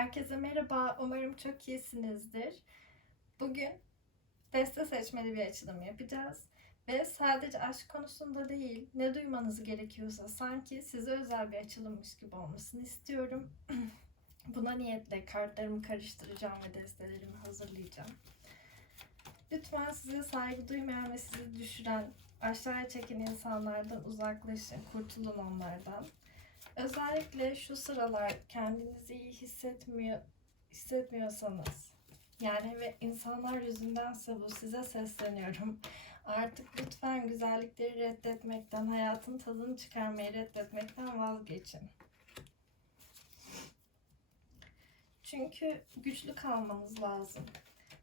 Herkese merhaba. Umarım çok iyisinizdir. Bugün deste seçmeli bir açılım yapacağız. Ve sadece aşk konusunda değil, ne duymanız gerekiyorsa sanki size özel bir açılımmış gibi olmasını istiyorum. Buna niyetle kartlarımı karıştıracağım ve destelerimi hazırlayacağım. Lütfen size saygı duymayan ve sizi düşüren, aşağıya çeken insanlardan uzaklaşın, kurtulun onlardan. Özellikle şu sıralar kendinizi iyi hissetmiyor hissetmiyorsanız yani ve insanlar yüzündense bu size sesleniyorum. Artık lütfen güzellikleri reddetmekten, hayatın tadını çıkarmayı reddetmekten vazgeçin. Çünkü güçlü kalmanız lazım.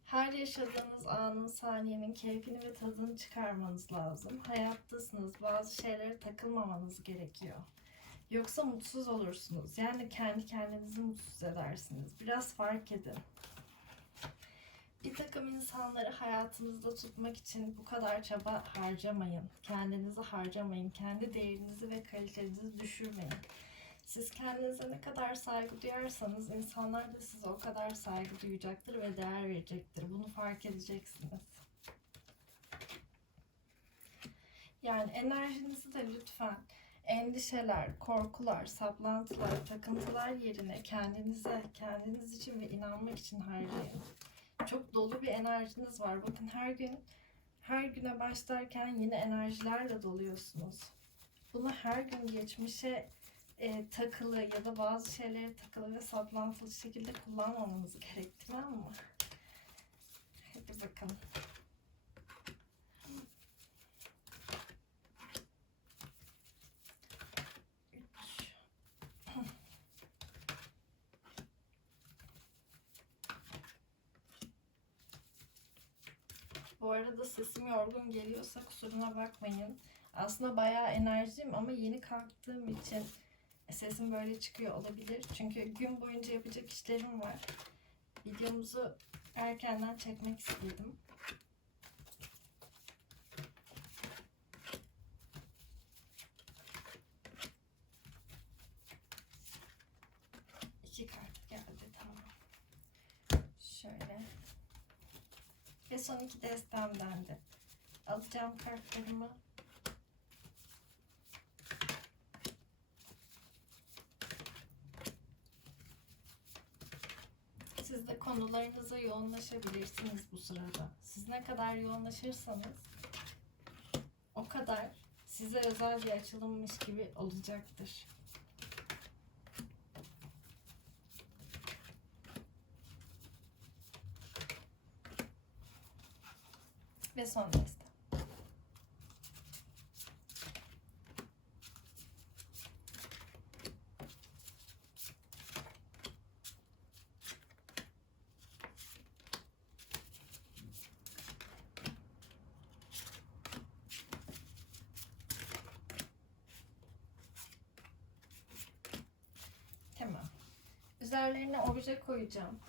Her yaşadığınız anın, saniyenin keyfini ve tadını çıkarmanız lazım. Hayattasınız. Bazı şeylere takılmamanız gerekiyor. Yoksa mutsuz olursunuz. Yani kendi kendinizi mutsuz edersiniz. Biraz fark edin. Bir takım insanları hayatınızda tutmak için bu kadar çaba harcamayın. Kendinizi harcamayın. Kendi değerinizi ve kalitenizi düşürmeyin. Siz kendinize ne kadar saygı duyarsanız insanlar da size o kadar saygı duyacaktır ve değer verecektir. Bunu fark edeceksiniz. Yani enerjinizi de lütfen endişeler, korkular, saplantılar, takıntılar yerine kendinize, kendiniz için ve inanmak için harcayın. Çok dolu bir enerjiniz var. Bakın her gün her güne başlarken yeni enerjilerle doluyorsunuz. Bunu her gün geçmişe e, takılı ya da bazı şeylere takılı ve saplantılı şekilde kullanmamanız gerek tamam mı? Hadi bakalım. Bu arada sesim yorgun geliyorsa kusuruna bakmayın. Aslında bayağı enerjiyim ama yeni kalktığım için sesim böyle çıkıyor olabilir. Çünkü gün boyunca yapacak işlerim var. Videomuzu erkenden çekmek istedim. İki kart geldi tamam. Şöyle. Ve son iki destemden de alacağım kartlarımı. Siz de konularınıza yoğunlaşabilirsiniz bu sırada. Siz ne kadar yoğunlaşırsanız o kadar size özel bir açılımmış gibi olacaktır. Ve son. Tamam. Üzerlerine obje koyacağım.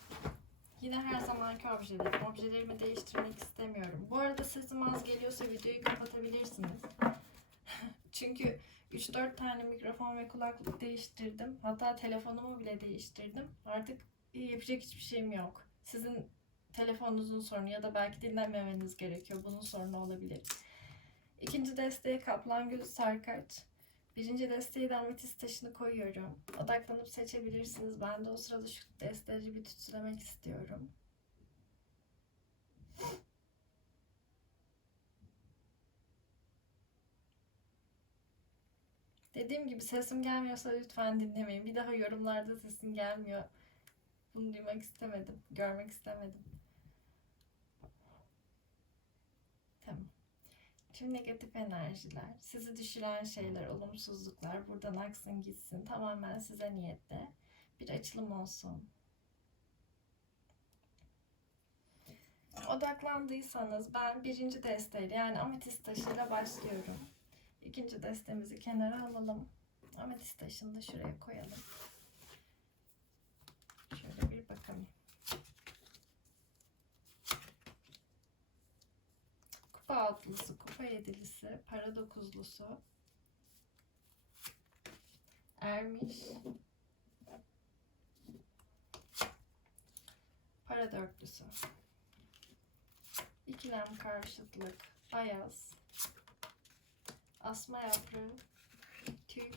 Yine her zamanki objelerim. Objelerimi değiştirmek istemiyorum. Bu arada sesim az geliyorsa videoyu kapatabilirsiniz. Çünkü 3-4 tane mikrofon ve kulaklık değiştirdim. Hatta telefonumu bile değiştirdim. Artık yapacak hiçbir şeyim yok. Sizin telefonunuzun sorunu ya da belki dinlememeniz gerekiyor. Bunun sorunu olabilir. İkinci desteğe kaplan gözü sarkaç. Birinci desteği de ametist taşını koyuyorum. Odaklanıp seçebilirsiniz. Ben de o sırada şu desteleri bir tütsülemek istiyorum. Dediğim gibi sesim gelmiyorsa lütfen dinlemeyin. Bir daha yorumlarda sesim gelmiyor. Bunu duymak istemedim. Görmek istemedim. Tamam. Tüm negatif enerjiler, sizi düşüren şeyler, olumsuzluklar buradan aksın gitsin. Tamamen size niyetle bir açılım olsun. Odaklandıysanız ben birinci desteğiyle yani ametist taşıyla başlıyorum. İkinci destemizi kenara alalım. Ametist taşını da şuraya koyalım. Şöyle bir bakalım. Kupa altılısı, kupa yedilisi, para dokuzlusu, ermiş, Para dörtlüsü. İkilem karşıtlık. Ayaz. Asma yaprağı. Tüy.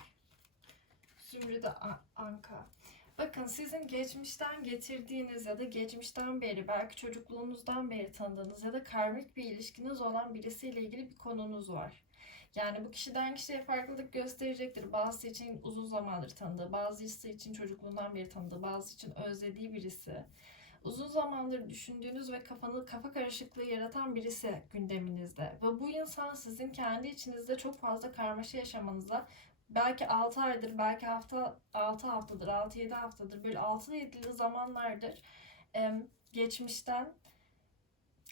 Zümrüdü a- anka. Bakın sizin geçmişten getirdiğiniz ya da geçmişten beri belki çocukluğunuzdan beri tanıdığınız ya da karmik bir ilişkiniz olan birisiyle ilgili bir konunuz var. Yani bu kişiden kişiye farklılık gösterecektir. Bazısı için uzun zamandır tanıdığı, bazısı için çocukluğundan beri tanıdığı, bazısı için özlediği birisi. Uzun zamandır düşündüğünüz ve kafanı kafa karışıklığı yaratan birisi gündeminizde. Ve bu insan sizin kendi içinizde çok fazla karmaşa yaşamanıza belki 6 aydır, belki hafta 6 haftadır, 6-7 haftadır böyle 6-7'li zamanlardır em, geçmişten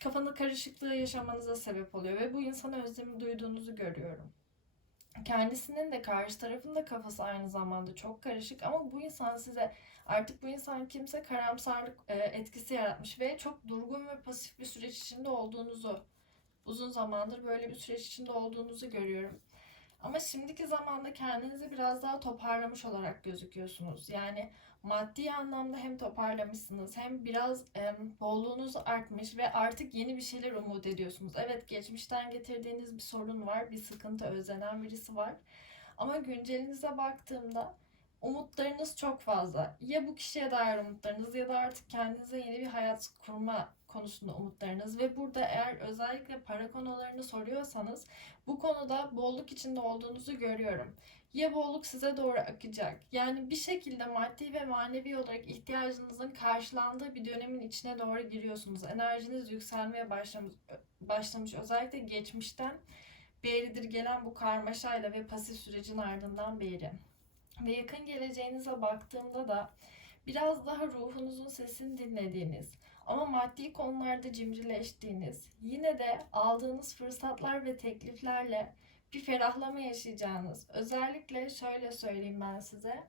kafanı karışıklığı yaşamanıza sebep oluyor ve bu insana özlemi duyduğunuzu görüyorum. Kendisinin de karşı tarafın da kafası aynı zamanda çok karışık ama bu insan size artık bu insan kimse karamsarlık e, etkisi yaratmış ve çok durgun ve pasif bir süreç içinde olduğunuzu uzun zamandır böyle bir süreç içinde olduğunuzu görüyorum. Ama şimdiki zamanda kendinizi biraz daha toparlamış olarak gözüküyorsunuz. Yani maddi anlamda hem toparlamışsınız hem biraz e, bolluğunuz artmış ve artık yeni bir şeyler umut ediyorsunuz. Evet geçmişten getirdiğiniz bir sorun var, bir sıkıntı, özlenen birisi var. Ama güncelinize baktığımda umutlarınız çok fazla. Ya bu kişiye dair umutlarınız ya da artık kendinize yeni bir hayat kurma konusunda umutlarınız ve burada eğer özellikle para konularını soruyorsanız bu konuda bolluk içinde olduğunuzu görüyorum. Ya bolluk size doğru akacak. Yani bir şekilde maddi ve manevi olarak ihtiyacınızın karşılandığı bir dönemin içine doğru giriyorsunuz. Enerjiniz yükselmeye başlamış, başlamış. Özellikle geçmişten beridir gelen bu karmaşayla ve pasif sürecin ardından beri. Ve yakın geleceğinize baktığımda da biraz daha ruhunuzun sesini dinlediğiniz ama maddi konularda cimrileştiğiniz, yine de aldığınız fırsatlar ve tekliflerle bir ferahlama yaşayacağınız. Özellikle şöyle söyleyeyim ben size.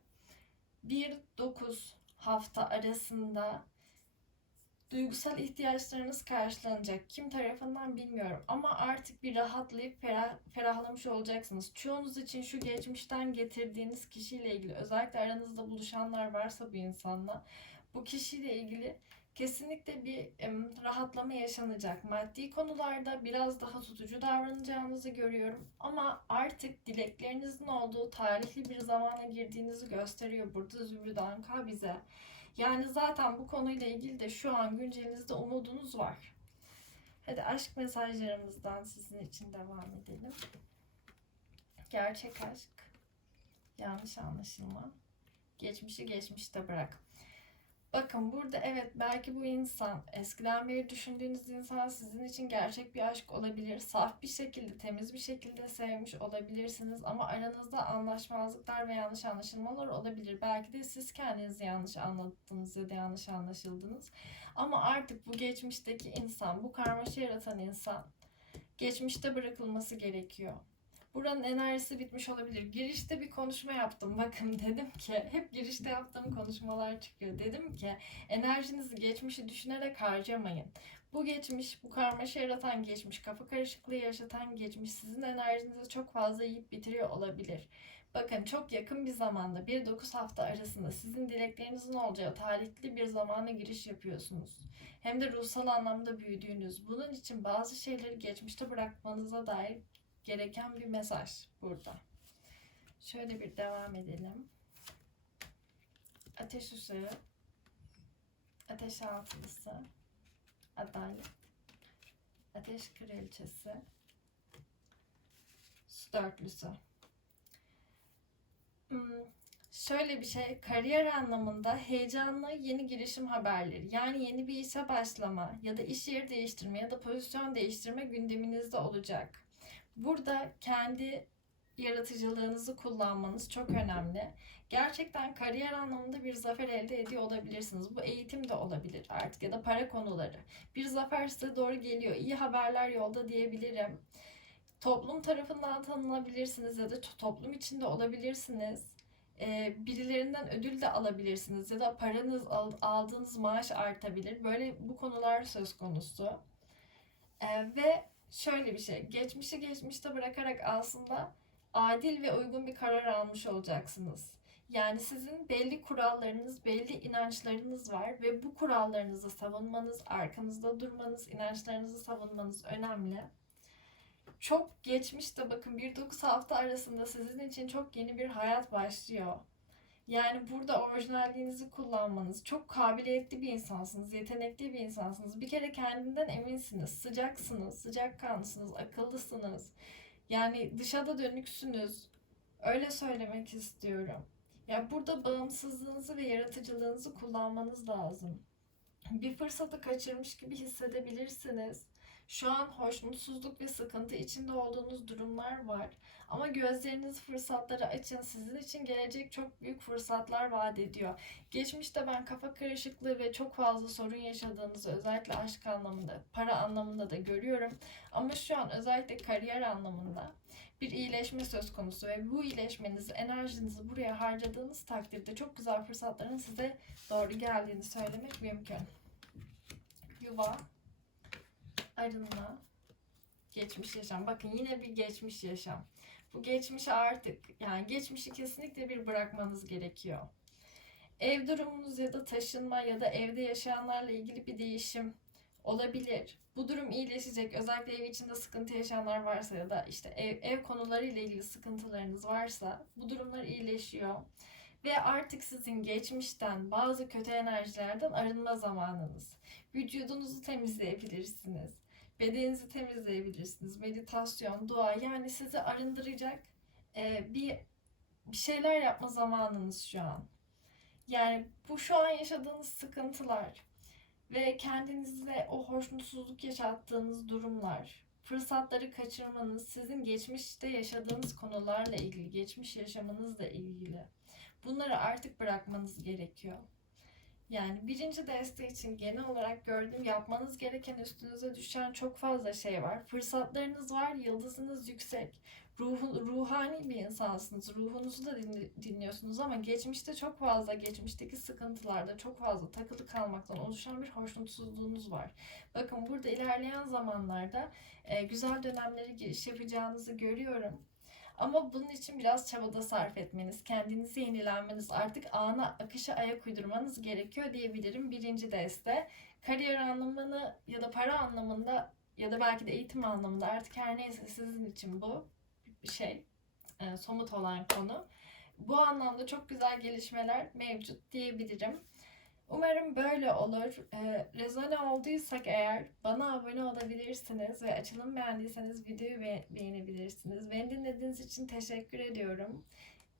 1-9 hafta arasında duygusal ihtiyaçlarınız karşılanacak. Kim tarafından bilmiyorum ama artık bir rahatlayıp ferah, ferahlamış olacaksınız. Çoğunuz için şu geçmişten getirdiğiniz kişiyle ilgili özellikle aranızda buluşanlar varsa bu insanla bu kişiyle ilgili kesinlikle bir em, rahatlama yaşanacak. Maddi konularda biraz daha tutucu davranacağınızı görüyorum. Ama artık dileklerinizin olduğu tarihli bir zamana girdiğinizi gösteriyor burada Zümrüt Anka bize. Yani zaten bu konuyla ilgili de şu an güncelinizde umudunuz var. Hadi aşk mesajlarımızdan sizin için devam edelim. Gerçek aşk, yanlış anlaşılma, geçmişi geçmişte bırak. Bakın burada evet belki bu insan eskiden beri düşündüğünüz insan sizin için gerçek bir aşk olabilir. Saf bir şekilde, temiz bir şekilde sevmiş olabilirsiniz ama aranızda anlaşmazlıklar ve yanlış anlaşılmalar olabilir. Belki de siz kendinizi yanlış anlattınız ya da yanlış anlaşıldınız. Ama artık bu geçmişteki insan, bu karmaşa yaratan insan geçmişte bırakılması gerekiyor. Buranın enerjisi bitmiş olabilir. Girişte bir konuşma yaptım. Bakın dedim ki hep girişte yaptığım konuşmalar çıkıyor. Dedim ki enerjinizi geçmişi düşünerek harcamayın. Bu geçmiş, bu karmaşa yaratan geçmiş, kafa karışıklığı yaşatan geçmiş sizin enerjinizi çok fazla yiyip bitiriyor olabilir. Bakın çok yakın bir zamanda 1-9 hafta arasında sizin dileklerinizin olacağı talihli bir zamana giriş yapıyorsunuz. Hem de ruhsal anlamda büyüdüğünüz. Bunun için bazı şeyleri geçmişte bırakmanıza dair gereken bir mesaj burada. Şöyle bir devam edelim. Ateş ışığı, ateş altılısı, adalet, ateş kraliçesi, su dörtlüsü. Hmm, şöyle bir şey, kariyer anlamında heyecanlı yeni girişim haberleri, yani yeni bir işe başlama ya da iş yeri değiştirme ya da pozisyon değiştirme gündeminizde olacak. Burada kendi yaratıcılığınızı kullanmanız çok önemli. Gerçekten kariyer anlamında bir zafer elde ediyor olabilirsiniz. Bu eğitim de olabilir artık ya da para konuları. Bir zafer size doğru geliyor. İyi haberler yolda diyebilirim. Toplum tarafından tanınabilirsiniz ya da toplum içinde olabilirsiniz. Birilerinden ödül de alabilirsiniz ya da paranız aldığınız maaş artabilir. Böyle bu konular söz konusu. Ve şöyle bir şey. Geçmişi geçmişte bırakarak aslında adil ve uygun bir karar almış olacaksınız. Yani sizin belli kurallarınız, belli inançlarınız var ve bu kurallarınızı savunmanız, arkanızda durmanız, inançlarınızı savunmanız önemli. Çok geçmişte bakın 1-9 hafta arasında sizin için çok yeni bir hayat başlıyor. Yani burada orijinalliğinizi kullanmanız, çok kabiliyetli bir insansınız, yetenekli bir insansınız. Bir kere kendinden eminsiniz, sıcaksınız, sıcakkanlısınız, akıllısınız. Yani dışa dönüksünüz. Öyle söylemek istiyorum. Ya burada bağımsızlığınızı ve yaratıcılığınızı kullanmanız lazım. Bir fırsatı kaçırmış gibi hissedebilirsiniz. Şu an hoşnutsuzluk ve sıkıntı içinde olduğunuz durumlar var. Ama gözleriniz fırsatları açın. Sizin için gelecek çok büyük fırsatlar vaat ediyor. Geçmişte ben kafa karışıklığı ve çok fazla sorun yaşadığınızı özellikle aşk anlamında, para anlamında da görüyorum. Ama şu an özellikle kariyer anlamında bir iyileşme söz konusu ve bu iyileşmenizi, enerjinizi buraya harcadığınız takdirde çok güzel fırsatların size doğru geldiğini söylemek mümkün. Yuva, arınma, geçmiş yaşam. Bakın yine bir geçmiş yaşam. Bu geçmişi artık yani geçmişi kesinlikle bir bırakmanız gerekiyor. Ev durumunuz ya da taşınma ya da evde yaşayanlarla ilgili bir değişim olabilir. Bu durum iyileşecek. Özellikle ev içinde sıkıntı yaşayanlar varsa ya da işte ev, ev konuları ile ilgili sıkıntılarınız varsa bu durumlar iyileşiyor. Ve artık sizin geçmişten bazı kötü enerjilerden arınma zamanınız. Vücudunuzu temizleyebilirsiniz. Bedeninizi temizleyebilirsiniz. Meditasyon, dua yani sizi arındıracak e, bir bir şeyler yapma zamanınız şu an. Yani bu şu an yaşadığınız sıkıntılar ve kendinize o hoşnutsuzluk yaşattığınız durumlar, fırsatları kaçırmanız, sizin geçmişte yaşadığınız konularla ilgili, geçmiş yaşamınızla ilgili. Bunları artık bırakmanız gerekiyor. Yani birinci desteği için genel olarak gördüğüm yapmanız gereken üstünüze düşen çok fazla şey var. Fırsatlarınız var, yıldızınız yüksek. Ruhu, ruhani bir insansınız. Ruhunuzu da dinli- dinliyorsunuz ama geçmişte çok fazla, geçmişteki sıkıntılarda çok fazla takılı kalmaktan oluşan bir hoşnutsuzluğunuz var. Bakın burada ilerleyen zamanlarda e, güzel dönemleri giriş yapacağınızı görüyorum. Ama bunun için biraz çabada sarf etmeniz, kendinizi yenilenmeniz, artık ana akışa ayak uydurmanız gerekiyor diyebilirim. Birinci deste. Kariyer anlamını ya da para anlamında ya da belki de eğitim anlamında artık her neyse sizin için bu şey, e, somut olan konu. Bu anlamda çok güzel gelişmeler mevcut diyebilirim. Umarım böyle olur. Ee, rezone olduysak eğer bana abone olabilirsiniz ve açılım beğendiyseniz videoyu be- beğenebilirsiniz. Beni dinlediğiniz için teşekkür ediyorum.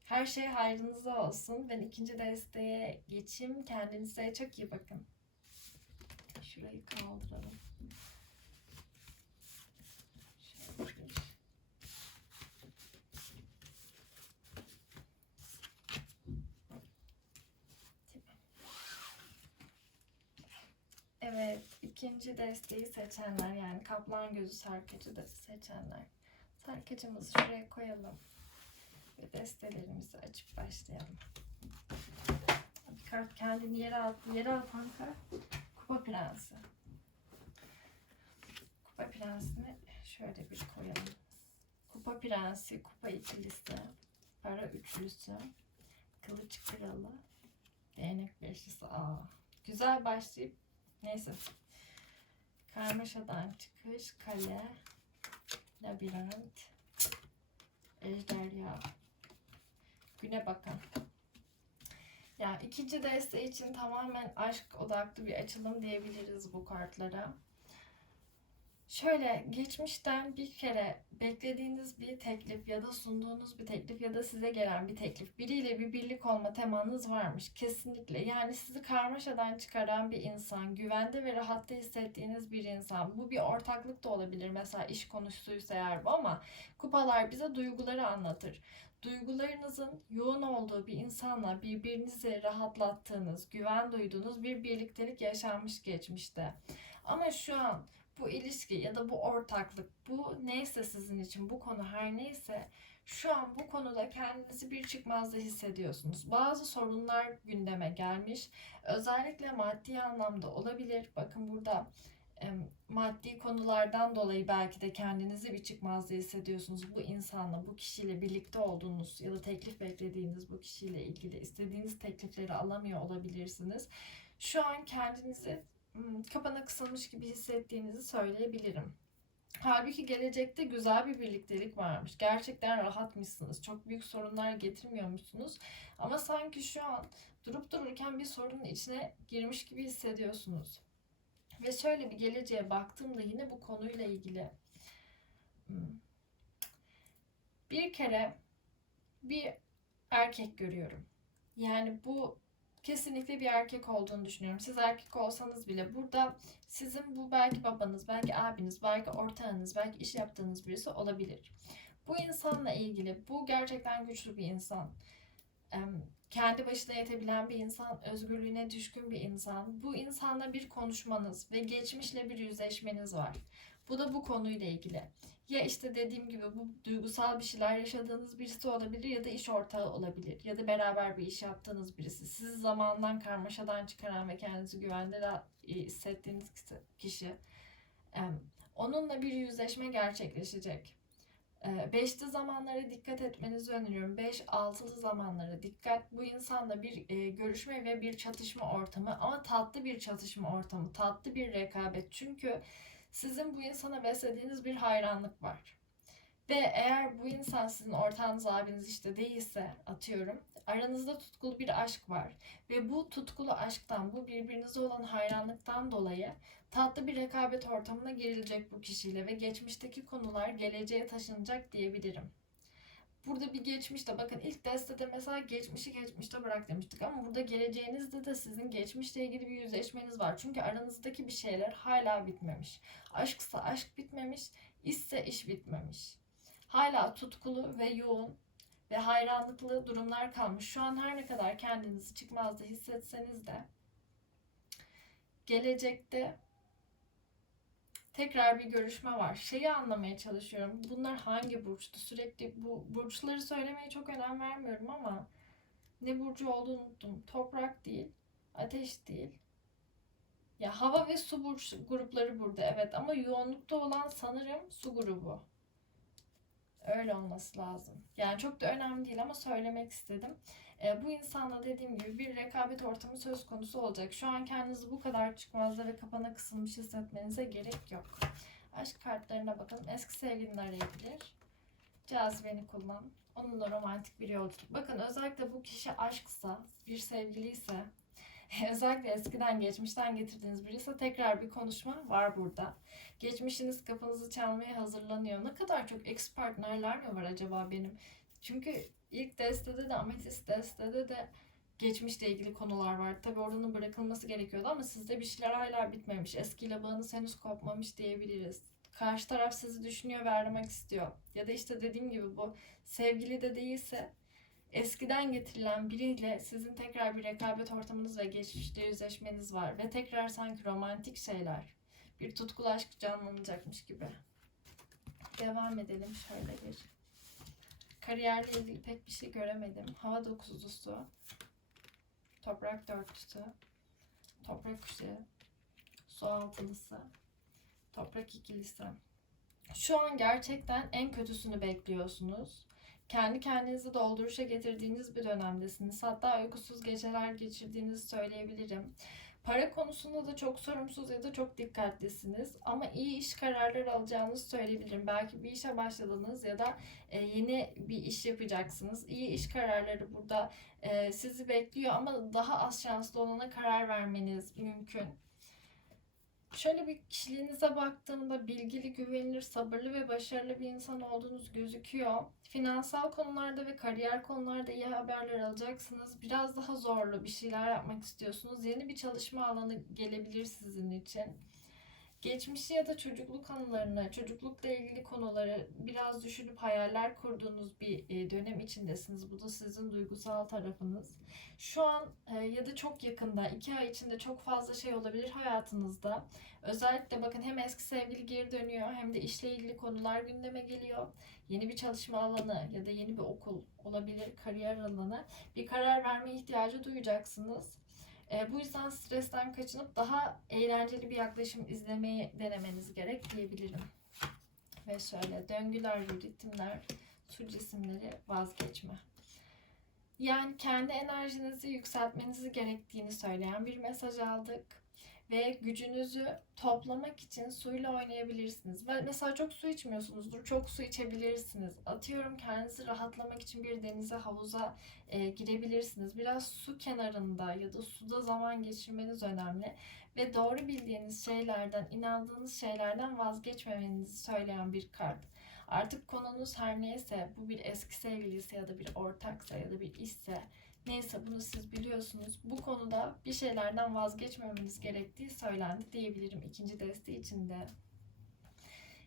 Her şey hayrınıza olsun. Ben ikinci desteğe geçeyim. Kendinize çok iyi bakın. Şurayı kaldıralım. Şöyle. Evet, ikinci desteği seçenler yani kaplan gözü sarkacı da seçenler. Sarkacımızı şuraya koyalım ve destelerimizi açıp başlayalım. Bir kart kendini yere at, yere atan kart Kupa Prensi. Kupa Prensi'ni şöyle bir koyalım. Kupa Prensi, Kupa ikilisi, Para üçlüsü, Kılıç Kralı, Değnek beşlisi. Aa, güzel başlayıp Neyse. Karmaşadan çıkış, kale, labirent, ejderha, güne bakan. Ya ikinci deste için tamamen aşk odaklı bir açılım diyebiliriz bu kartlara. Şöyle geçmişten bir kere beklediğiniz bir teklif ya da sunduğunuz bir teklif ya da size gelen bir teklif biriyle bir birlik olma temanız varmış kesinlikle. Yani sizi karmaşadan çıkaran bir insan, güvende ve rahatta hissettiğiniz bir insan. Bu bir ortaklık da olabilir mesela iş konusuysa eğer bu ama kupalar bize duyguları anlatır. Duygularınızın yoğun olduğu bir insanla birbirinizi rahatlattığınız, güven duyduğunuz bir birliktelik yaşanmış geçmişte. Ama şu an bu ilişki ya da bu ortaklık, bu neyse sizin için, bu konu her neyse şu an bu konuda kendinizi bir çıkmazda hissediyorsunuz. Bazı sorunlar gündeme gelmiş. Özellikle maddi anlamda olabilir. Bakın burada maddi konulardan dolayı belki de kendinizi bir çıkmazda hissediyorsunuz. Bu insanla, bu kişiyle birlikte olduğunuz ya da teklif beklediğiniz bu kişiyle ilgili istediğiniz teklifleri alamıyor olabilirsiniz. Şu an kendinizi kapana kısılmış gibi hissettiğinizi söyleyebilirim. Halbuki gelecekte güzel bir birliktelik varmış. Gerçekten rahatmışsınız. Çok büyük sorunlar getirmiyormuşsunuz. Ama sanki şu an durup dururken bir sorunun içine girmiş gibi hissediyorsunuz. Ve şöyle bir geleceğe baktığımda yine bu konuyla ilgili hmm, bir kere bir erkek görüyorum. Yani bu kesinlikle bir erkek olduğunu düşünüyorum. Siz erkek olsanız bile burada sizin bu belki babanız, belki abiniz, belki ortağınız, belki iş yaptığınız birisi olabilir. Bu insanla ilgili bu gerçekten güçlü bir insan. Kendi başına yetebilen bir insan, özgürlüğüne düşkün bir insan. Bu insanla bir konuşmanız ve geçmişle bir yüzleşmeniz var. Bu da bu konuyla ilgili. Ya işte dediğim gibi bu duygusal bir şeyler yaşadığınız birisi olabilir ya da iş ortağı olabilir. Ya da beraber bir iş yaptığınız birisi. Sizi zamandan karmaşadan çıkaran ve kendinizi güvende ra- hissettiğiniz kişi- Onunla bir yüzleşme gerçekleşecek. Ee, Beşli zamanlara dikkat etmenizi öneriyorum. Beş, altılı zamanlara dikkat. Bu insanla bir e, görüşme ve bir çatışma ortamı ama tatlı bir çatışma ortamı, tatlı bir rekabet. Çünkü sizin bu insana beslediğiniz bir hayranlık var. Ve eğer bu insan sizin ortağınız, abiniz işte değilse atıyorum aranızda tutkulu bir aşk var. Ve bu tutkulu aşktan, bu birbirinize olan hayranlıktan dolayı tatlı bir rekabet ortamına girilecek bu kişiyle ve geçmişteki konular geleceğe taşınacak diyebilirim. Burada bir geçmişte bakın ilk destede mesela geçmişi geçmişte bırak demiştik ama burada geleceğinizde de sizin geçmişle ilgili bir yüzleşmeniz var. Çünkü aranızdaki bir şeyler hala bitmemiş. Aşksa aşk bitmemiş, işse iş bitmemiş. Hala tutkulu ve yoğun ve hayranlıklı durumlar kalmış. Şu an her ne kadar kendinizi çıkmazda hissetseniz de gelecekte tekrar bir görüşme var. Şeyi anlamaya çalışıyorum. Bunlar hangi burçtu? Sürekli bu burçları söylemeye çok önem vermiyorum ama ne burcu olduğunu unuttum. Toprak değil, ateş değil. Ya hava ve su burç grupları burada evet ama yoğunlukta olan sanırım su grubu. Öyle olması lazım. Yani çok da önemli değil ama söylemek istedim. E, bu insanla dediğim gibi bir rekabet ortamı söz konusu olacak. Şu an kendinizi bu kadar çıkmazda ve kapana kısılmış hissetmenize gerek yok. Aşk kartlarına bakalım. Eski sevgilin arayabilir. Cazibeni kullan. Onunla romantik bir yolculuk. Bakın özellikle bu kişi aşksa, bir sevgiliyse, özellikle eskiden geçmişten getirdiğiniz birisi tekrar bir konuşma var burada. Geçmişiniz kapınızı çalmaya hazırlanıyor. Ne kadar çok ex partnerler mi var acaba benim? Çünkü ilk destede de ametist destede de geçmişle ilgili konular var. Tabii oranın bırakılması gerekiyordu ama sizde bir şeyler hala bitmemiş. Eskiyle bağınız henüz kopmamış diyebiliriz. Karşı taraf sizi düşünüyor ve aramak istiyor. Ya da işte dediğim gibi bu sevgili de değilse eskiden getirilen biriyle sizin tekrar bir rekabet ortamınız ve geçmişte yüzleşmeniz var. Ve tekrar sanki romantik şeyler, bir tutkulu aşk canlanacakmış gibi. Devam edelim şöyle bir. Kariyerle ilgili pek bir şey göremedim. Hava dokuzlusu, toprak dörtlüsü, toprak üçlü, su altılısı, toprak ikilisi. Şu an gerçekten en kötüsünü bekliyorsunuz. Kendi kendinizi dolduruşa getirdiğiniz bir dönemdesiniz. Hatta uykusuz geceler geçirdiğinizi söyleyebilirim. Para konusunda da çok sorumsuz ya da çok dikkatlisiniz. Ama iyi iş kararları alacağınızı söyleyebilirim. Belki bir işe başladınız ya da e, yeni bir iş yapacaksınız. İyi iş kararları burada e, sizi bekliyor ama daha az şanslı olana karar vermeniz mümkün. Şöyle bir kişiliğinize baktığımda bilgili, güvenilir, sabırlı ve başarılı bir insan olduğunuz gözüküyor. Finansal konularda ve kariyer konularda iyi haberler alacaksınız. Biraz daha zorlu bir şeyler yapmak istiyorsunuz. Yeni bir çalışma alanı gelebilir sizin için. Geçmişi ya da çocukluk anılarını, çocuklukla ilgili konuları biraz düşünüp hayaller kurduğunuz bir e, dönem içindesiniz. Bu da sizin duygusal tarafınız. Şu an e, ya da çok yakında, iki ay içinde çok fazla şey olabilir hayatınızda. Özellikle bakın hem eski sevgili geri dönüyor hem de işle ilgili konular gündeme geliyor. Yeni bir çalışma alanı ya da yeni bir okul olabilir, kariyer alanı. Bir karar verme ihtiyacı duyacaksınız. E, bu yüzden stresten kaçınıp daha eğlenceli bir yaklaşım izlemeyi denemeniz gerek diyebilirim. Ve şöyle döngüler ritimler, su cisimleri vazgeçme. Yani kendi enerjinizi yükseltmenizi gerektiğini söyleyen bir mesaj aldık. Ve gücünüzü toplamak için suyla oynayabilirsiniz. Mesela çok su içmiyorsunuzdur, çok su içebilirsiniz. Atıyorum kendinizi rahatlamak için bir denize, havuza e, girebilirsiniz. Biraz su kenarında ya da suda zaman geçirmeniz önemli. Ve doğru bildiğiniz şeylerden, inandığınız şeylerden vazgeçmemenizi söyleyen bir kart. Artık konunuz her neyse, bu bir eski sevgilisi ya da bir ortaksa ya da bir işse, neyse bunu siz biliyorsunuz. Bu konuda bir şeylerden vazgeçmemeniz gerektiği söylendi diyebilirim ikinci deste içinde.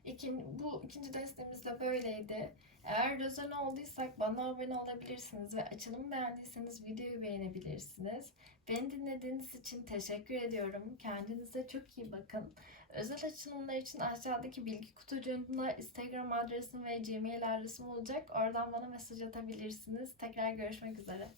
İkin, bu ikinci destemiz de böyleydi. Eğer rezone olduysak bana abone olabilirsiniz ve açılımı beğendiyseniz videoyu beğenebilirsiniz. Beni dinlediğiniz için teşekkür ediyorum. Kendinize çok iyi bakın. Özel açılımlar için aşağıdaki bilgi kutucuğunda Instagram adresim ve Gmail adresim olacak. Oradan bana mesaj atabilirsiniz. Tekrar görüşmek üzere.